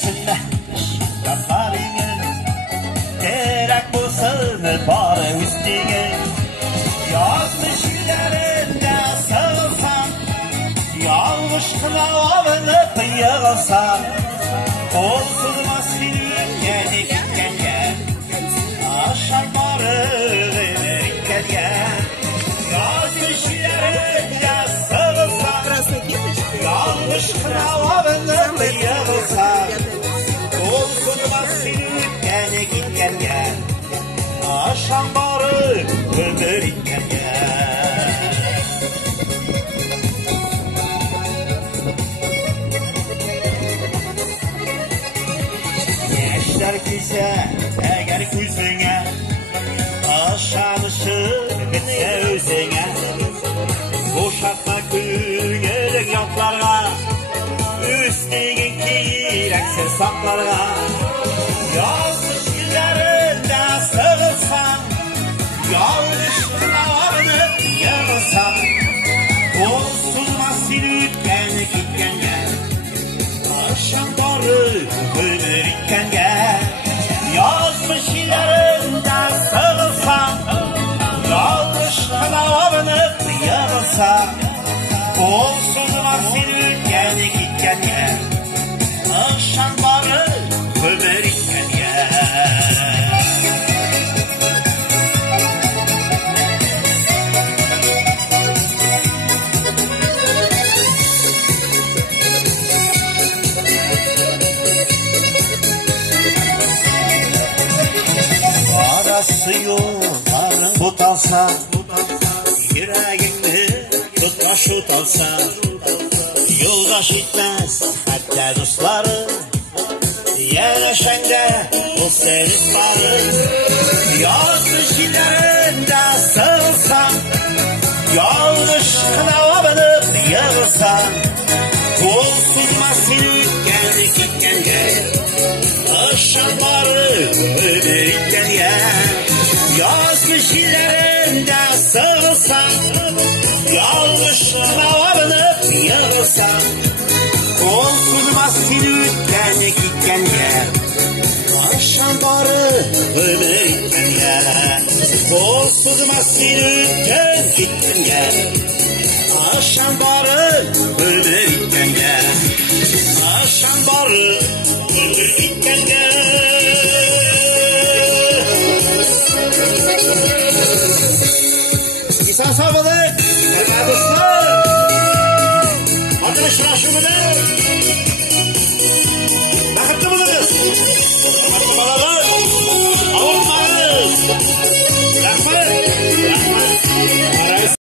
Sende Yaparını Gerek bulsın bari üstüne Yazmış illerinde sığılsan Yanlış kılavını yığılsan Olsunmaz senin gene gitken gel Aşan barı verirken gel Yazmış illerinde sığılsan Yanlış kılavını yığılsan Olsunmaz senin gene gitken gel Aşan barı verirken gel Güzel, eğer küzüne aşağısı bitse özüne boşaltma küngülük yatlarga üstüne kirekse saplarga yazmış günlerinde sığılsan yanlışına varınıp yığılsan olsunmaz seni ütken gitken gel aşan doğru ölürken gel yazmış illerinde sığılsan yanlış kılavını yığılsan olsunmaz seni gel gitken gel aşan doğru ölürken gel Yolların butalsa yüreğini tutmaş utalsa yoldaş etmez hatta dostları yerleşende o senin barı yazmış illerinde sığılsan yanlış kılavını yığılsan olsunmaz seni gel gitken gel aşağıları ölürken gel yazmış illerinde sığılsan yanlış kılavını yığılsan olsunmaz seni ütken gitken gel aşağıları ölürken gel olsunmaz seni ütken gitken gel aşağıları ölürken gel aşağıları ölürken gel İnsan sağlığı, dostlar, adını şıraşımı da